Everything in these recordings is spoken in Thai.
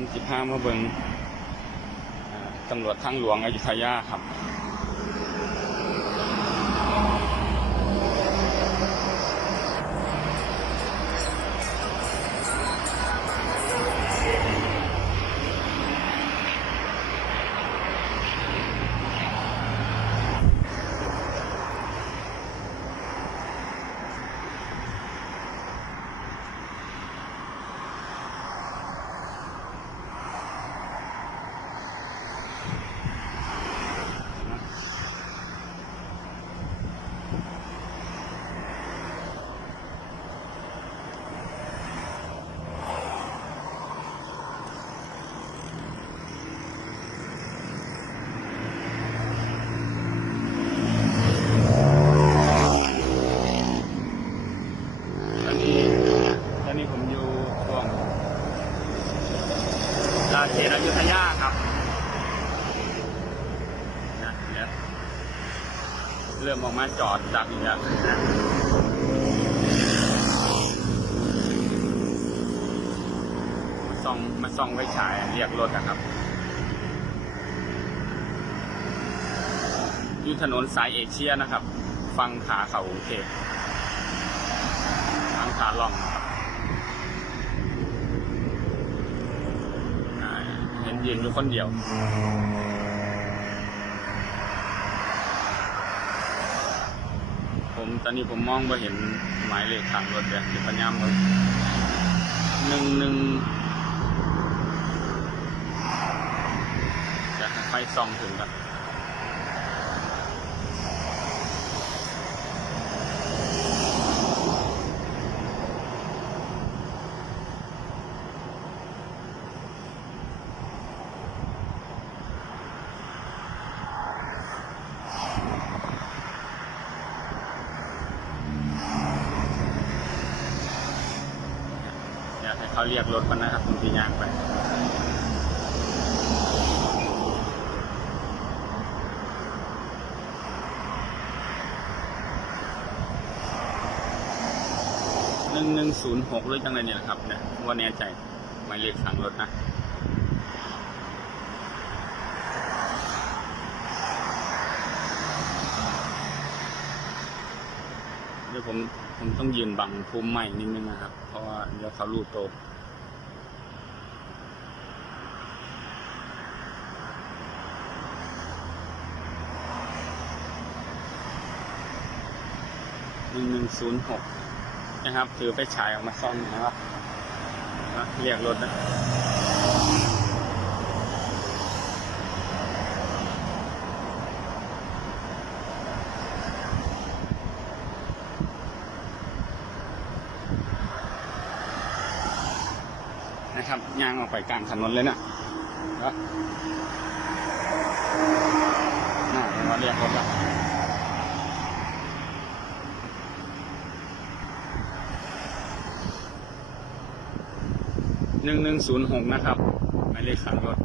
ผมสิพามาเบิงตำรวจทางหลวงอยุธยาครับ ลาดเขตอยุธยาครับนะเนี่ยเริ่มออกมาจอดดักอีกแล้วนะมาส่องมาส่องไฟฉายเรียกรถนะครับอยู่ถนนสายเอเชียนะครับ ฟังขาเขากรุงเทพทางขาล่องนะครับอ่าเห็น ยืนอยู่คนเดียวผมตอนนี้ผมมองไ่เห็นหมายเลขทางรถเลยที่พยายามเลยหนึ่งหนึ่งจะไฟส่องถึงกันอ เขาเรียกรถมันนะครับคุณพี่ยางไปหนึ่งหนึ่งศูนย์หกหรือจังไรเนี่ยนะครับเนี่ยว่าแน่ใจหมายเลขทางรถนะเดี๋ยวผมผมต้องยืนบังพุ่มใหม่นิดนึงนะครับ เพราะว่าเดี๋ยวเขารูดโตะหนึ่งหนึ่งศูนย์หกนะครับ ถือไปฉายออกมาซ่อมนะครับเรียกรถนะนะครับยางออกไปกลางถนนเลยนะน่าเรียกรถแล้ว หนึ่งหนึ่งศูนย์หกนะครับหมายเลขขับรถ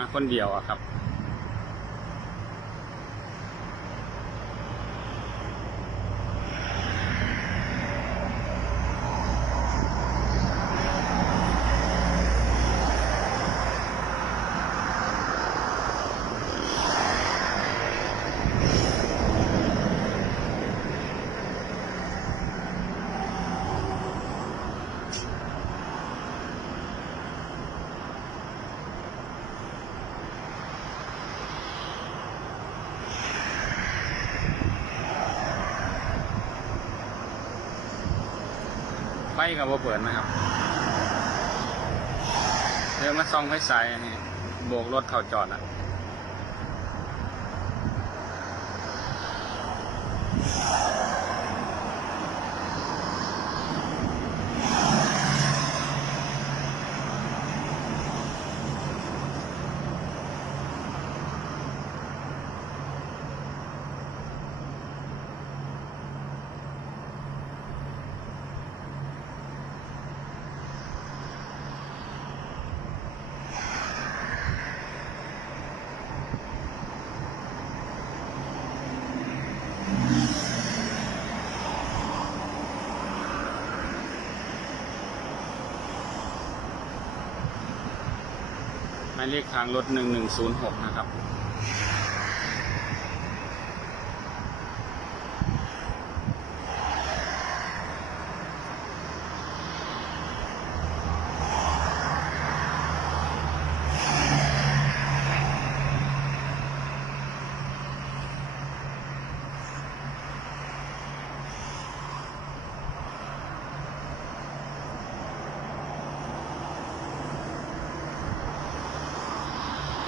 มาคนเดียวอะครับ ฟกับว่าเปิดนะครับเดี๋ยวมาซ่องไฟสายอันนี้โบกรถเขาจอดอะ หมายเลขทางรถ 1106 นะครับ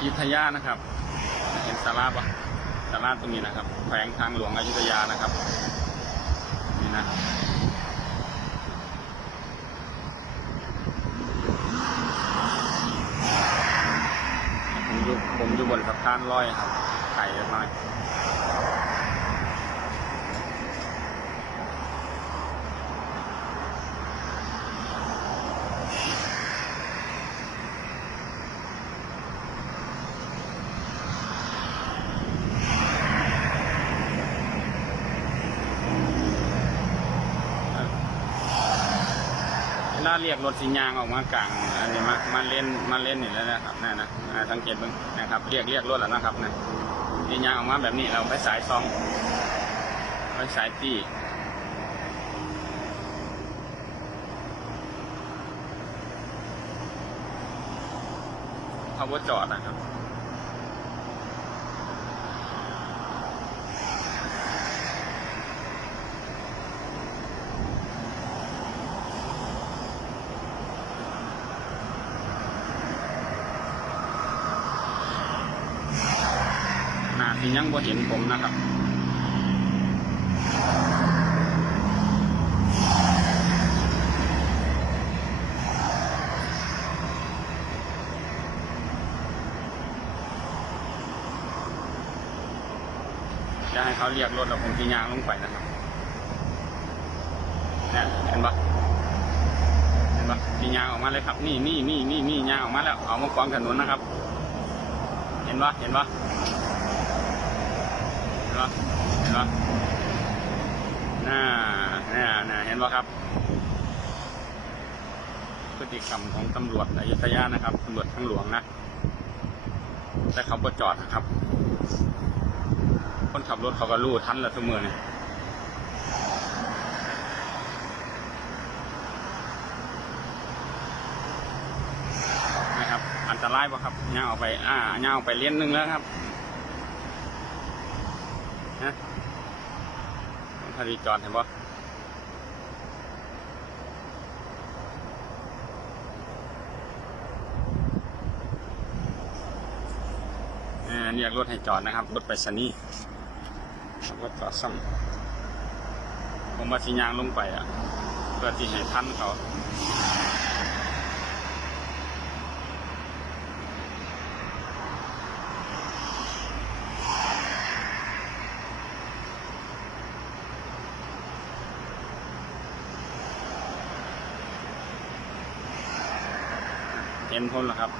ยุธยานะครับ เห็นสาราปะสาราตรงนี้นะครับแขวงทางหลวงอยุธยานะครับ นี่นะผมอยู่ผมอยู่บนสะพานลอยครับไก่หน่อย ลาเรียกรถสียางออกมากลางอันนี้มามาเล่นมาเล่นนี่แล้วนะครับนั่นนะอ่าสังเกตบ้างนะครับ เรียกเรียกรถแล้วนะครับนะสียางออกมาแบบนี้เราไปสายซองไปสายตีเขาว่าจอดนะครับ บ่เห็นผมนะครับจะให้เขาเรียกรถแล้วผมที่ยางลงไปนะครับเนี่ยเห็นปะเห็นปะที่ยางออกมาเลยครับ นี่นี่นี่นี่นี่ยางออกมาแล้ว เอามากองถนนนะครับ เห็นปะเห็นปะ ห็นปะเห็นปะน่าน่าน่าเห็นปะครับ พฤติกรรมของตำรวจอยุธยานะครับตำรวจทางหลวงนะแต่เขาก็จอดนะครับ คนขับรถเขาก็รู้ทันล้วทุกมือเนี่ยนะครับ อันตรายปะครับย่างออกไป อ่าย่างออกไปเลี้ยนหนึ่งแล้วครับ นะ ถ้ารีจอดเห็นปะเอ่อเรียกรถให้จอดนะครับ รถไปสนีรถจอดซ่อมผมมาสิยางลงไปอะ เพื่อที่ให้ทันเขา เห็นผมแล้วครับ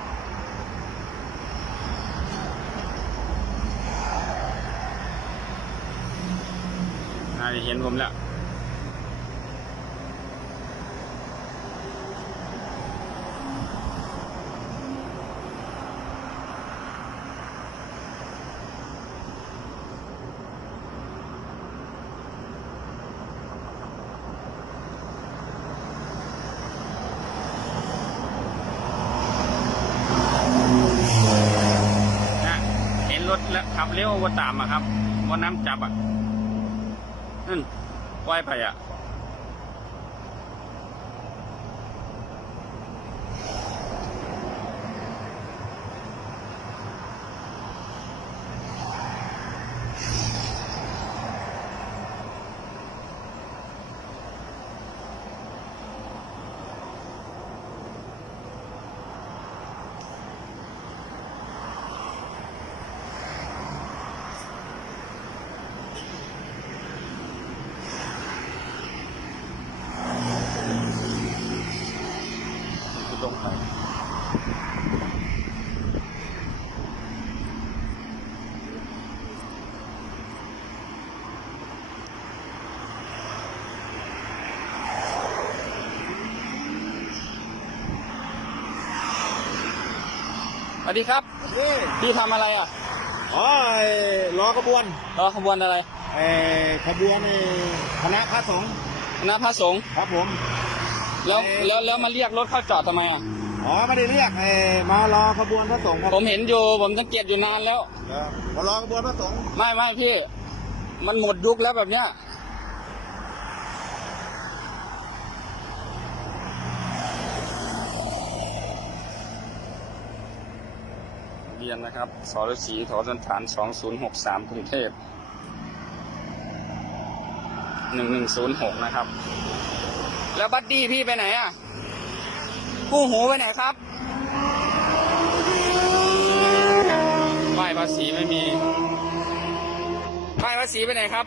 น่าจะเห็นผมแล้ว นะเห็นรถ แล้วขับเร็วว่าตามอะครับว่าน้ำจับอะนั่นว่ายไปอะ วัสดีครับ นี่พี่ทำอะไรอะอ๋อไอ้ล้อกระบวนรอขบวนอะไรไอ้ขบวนไอ้คณะพระสงฆ์คณะพระสงฆ์ครับผม แล้วเอ่อ แล้วแล้วมาเรียกรถเข้าจอดทำไมอะ อ๋อไม่ได้เรียกไอ้มารอขบวนพระสงฆ์ครับผมเห็นอยู่ ผมสังเกตอยู่นานแล้ว เออมารอขบวนพระสงฆ์ไม่ไม่พี่ มันหมดยุคแล้วแบบเนี้ย เรียนนะครับสรศรีถอสันฐาน2063กรุงเทพ1106นะครับ แล้วบัดดี้พี่ไปไหนอะ กู้หูไปไหนครับป้ายภาษีไม่มีป้ายภาษีไปไหนครับ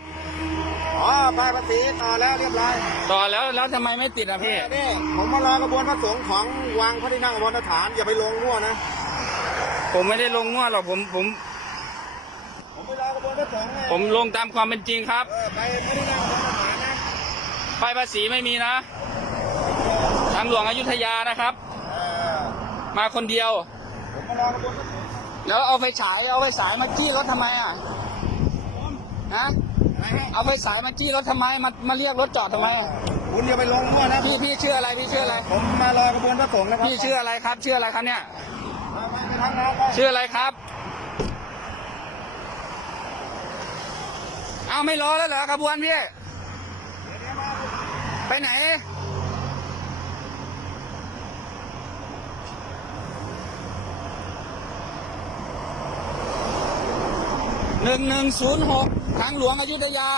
อ๋อป้ายภาษีต่อแล้วเรียบร้อย ต่อแล้วแล้วทำไมไม่ติดอะพี่ นี่ผมมารอกระบวนพระสงฆ์ของวังพระที่นั่งบนสถานอย่าไปลงมั่วนะ ผมไม่ได้ลงงวดหรอกผมผม ผมไปรอกระบวนพระสงฆ์ไงผมลงตามความเป็นจริงครับ เออไปพระที่นั่งบนสถานนะป้ายภาษีไม่มีนะ ทางหลวงอยุธยานะครับ เออมาคนเดียว ผมมารอกระบวนพระสงฆ์แล้วเอาไฟฉายเอาไฟฉายมาจี้รถทำไมอะฮะอะไรฮะเอาไฟฉายมาจี้รถทำไมมามาเรียกรถจอดทำไมอะคุณอย่าไปลงมั่วนะพี่พี่ชื่ออะไรพี่ชื่ออะไร ผมมารอกระบวนพระสงฆ์นะครับพี่ชื่ออะไรครับชื่ออะไรครับเนี่ย ชื่ออะไรครับ เอาไม่รอแล้วเหรอกระบวนพี่ ไปไหน หนึ่งหนึ่งศูนย์หกทางหลวงอยุธยา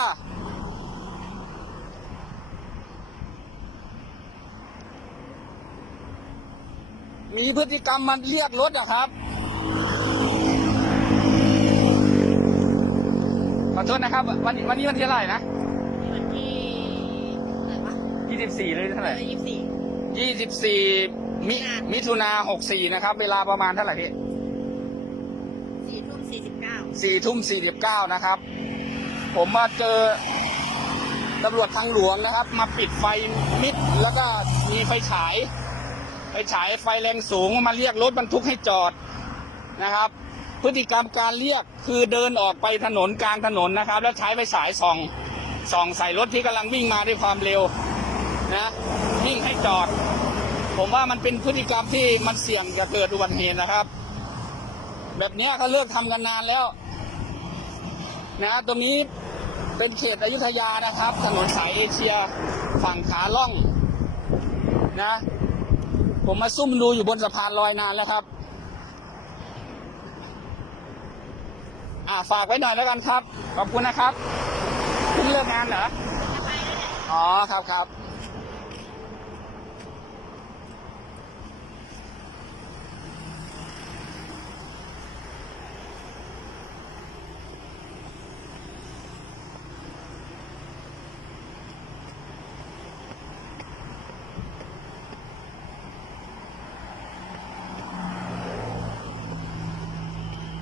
มีพฤติกรรมมันเรียกรถอะครับขอโทษนะครับ วันนี้วันนี้วันที่เท่าไหร่นะวันที่อะไรวะยี่สิบสี่หรือเท่าไหร่ยี่สิบสี่ยี่สิบสี่มิมิถุนาหกสี่นะครับ เวลาประมาณเท่าไหร่พี่สี่ทุ่มสี่สิบเก้าสี่ทุ่มสี่สิบเก้านะครับ ผมมาเจอตำรวจทางหลวงนะครับ มาปิดไฟมิดแล้วก็มีไฟฉายไฟ ฉายไฟแรงสูงมาเรียกรถบรรทุกให้จอดนะครับ พฤติกรรมการเรียกคือเดินออกไปถนนกลางถนนนะครับ แล้วใช้ไฟฉายส่องส่องใส่รถที่กำลังวิ่งมาด้วยความเร็วนะวิ่งให้จอด ผมว่ามันเป็นพฤติกรรมที่มันเสี่ยงจะเกิดอุบัติเหตุนะครับ แบบนี้เขาเลิกทำกันนานแล้วนะตรงนี้เป็นเขตอยุธยานะครับ ถนนสายเอเชียฝั่งขาล่องนะ ผมมาซุ่มดูอยู่บนสะพานลอยนานแล้วครับ อ่าฝากไว้หน่อยแล้วกันครับ ขอบคุณนะครับเพิ่งเลิกงานเหรอ อ๋อ ครับครับ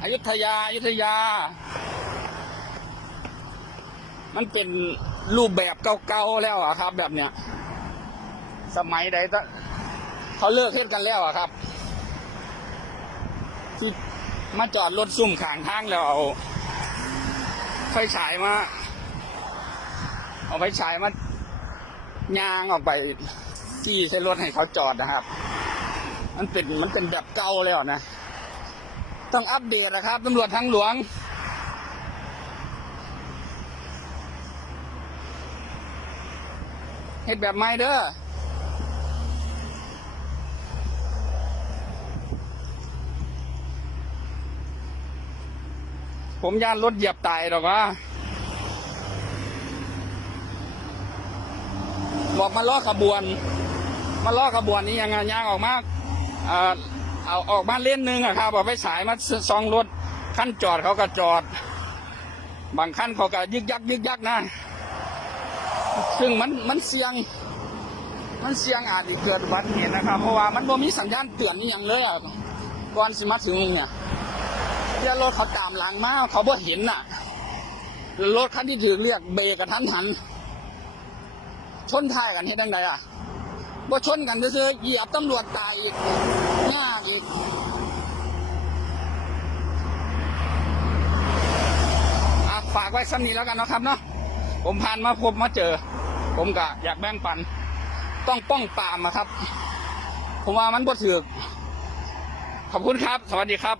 อยุธยาอยุธยา มันเป็นรูปแบบเก่าๆแล้วอะครับ แบบเนี้ย สมัยใดตะเขาเลิกเล่นกันแล้วอะครับที่มาจอดรถซุ่มขางทางแล้วเอาไฟฉายมา เอาไฟฉายมายางออกไปที่ใช้รถให้เขาจอดนะครับ มันเป็นมันเป็นแบบเก่าแล้วนะ ต้องอัปเดตนะครับตำรวจทางหลวง เฮ็ดแบบไม่เด้อผมย่านรถเหยียบตายหรอกว่าบอกมาล้อขบวน มาล้อขบวนนี้ยังไงย่างออกมาเอ่อ เอาออกมาเล่นหนึ่งอะครับเอาไปฉายมาซองรถขั้นจอดเขาก็จอด บางขั้นเขาก็ยึกยักยึกยักนะ ซึ่งมันมันเสี่ยง มันเสี่ยงอาจจะเกิดอุบัติเหตุนะครับ เพราะว่ามันบ่มีสัญญาณเตือนอย่างเลยอะก่อนสิมาถึงเนี่ยเที่ยรถเขาตามหลังมาเขาบ่เห็นน่ะรถคันที่ถือเรียกเบรกกระทันหัน ชนท้ายกันเฮ็ดยังไงอะบ่ชนกันซื่อๆเหยียบตำรวจตายอีกีกฝากไว้สักนิดแล้วกันนะครับเนาะ ผมผ่านมาพบมาเจอ ผมก็อยากแบ่งปัน ต้องป้องปามนะครับ ผมว่ามันบดถือขอบคุณครับ สวัสดีครับ